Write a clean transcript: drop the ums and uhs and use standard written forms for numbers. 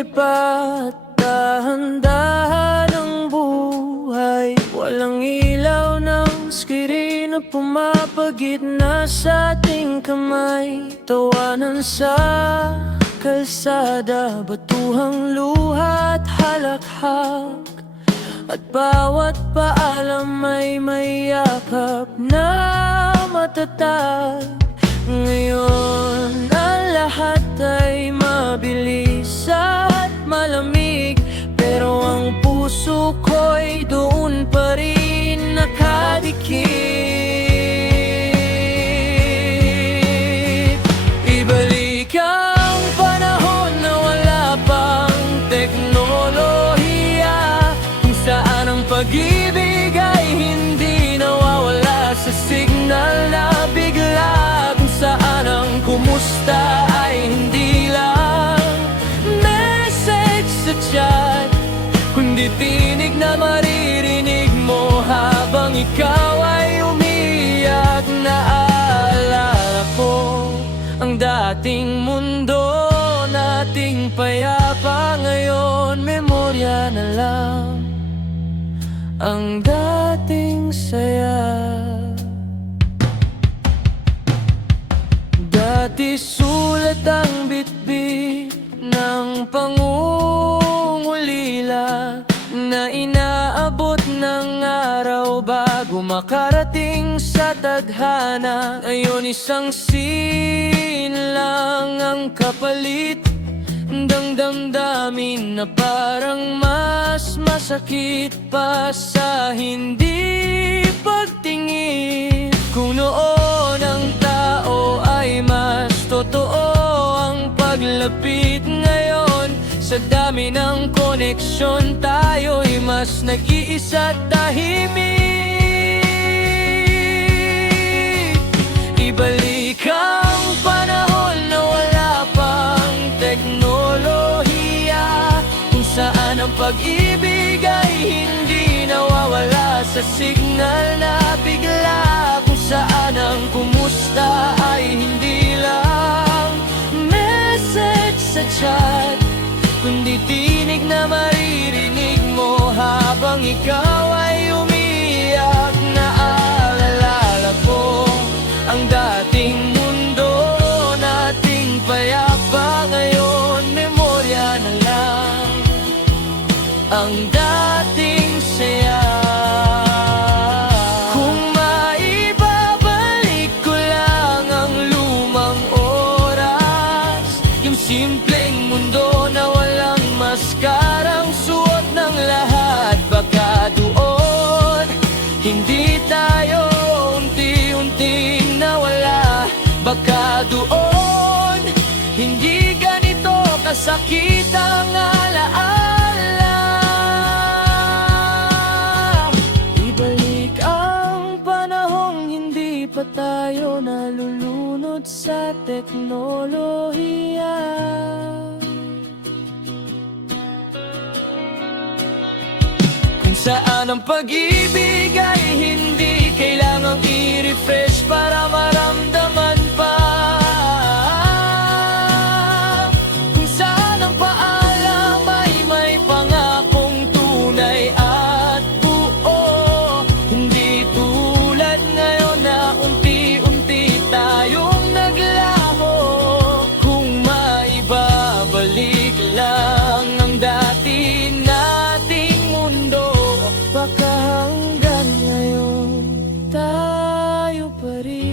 lipat, dahan-dahan ang buhay. Walang ilaw ng screen na pumapagitna sa ating kamay. Tawanan sa kalsada, batuhang luha at halakhak, at bawat paalam ay may yakap na matatag. Ngayon ang lahat ay mabilis at malamig, pero ang puso ko'y doon pa rin nakadikit. Ibalik ang panahon na wala pang teknolohiya, kung saan ang pag-ibig ay hindi nawawala sa signal na bigla, kung saan ang kumusta ay hindi lang message sa chat, kundi tinig na maririnig mo habang ikaw ay umiiyak. Naalala ko ang dating mundo nating payapa, ngayon memorya na lang ang dating saya. Dati sulat ang bitbit ng pangungulila na inaabot ng araw bago makarating sa tadhana. Ngayon isang scene lang ang kapalit ng damdamin na parang mas masakit pa sa hindi pagtingin. Kung noon ang tao ay mas totoo ang paglapit, ngayon sa dami ng koneksyon tayo'y mas nag-iisa at tahimik. Ibalik ang panahon na wala pang teknolohiya, kung saan ang pag-ibig ay hindi nawawala sa signal na bigla, kung saan ang kumusta ay hindi lang message sa chat, kundi tinig na maririnig mo habang ikaw ay umiiyak. Naalala ko ang dating mundo nating payapa, ngayon memorya na lang ang dating saya. Kung maibabalik ko lang ang lumang oras, yung simpleng mundo na walang maskarang suot ng lahat, baka doon hindi tayo unti-unting nawala. Baka doon hindi ganito kasakit ang alaala. Ibalik ang panahong hindi pa tayo nalulunod sa teknolohiya. Kung saan ang pag-ibig ay hindi kailangang i-refresh para maramdaman pa. Kung saan ang paalam ay may pangakong tunay at buo, hindi tulad ngayon na unti-unti tayong naglaho. Kung maibabalik lang ang dati nating mundo, baka hanggang ngayon tayo pa rin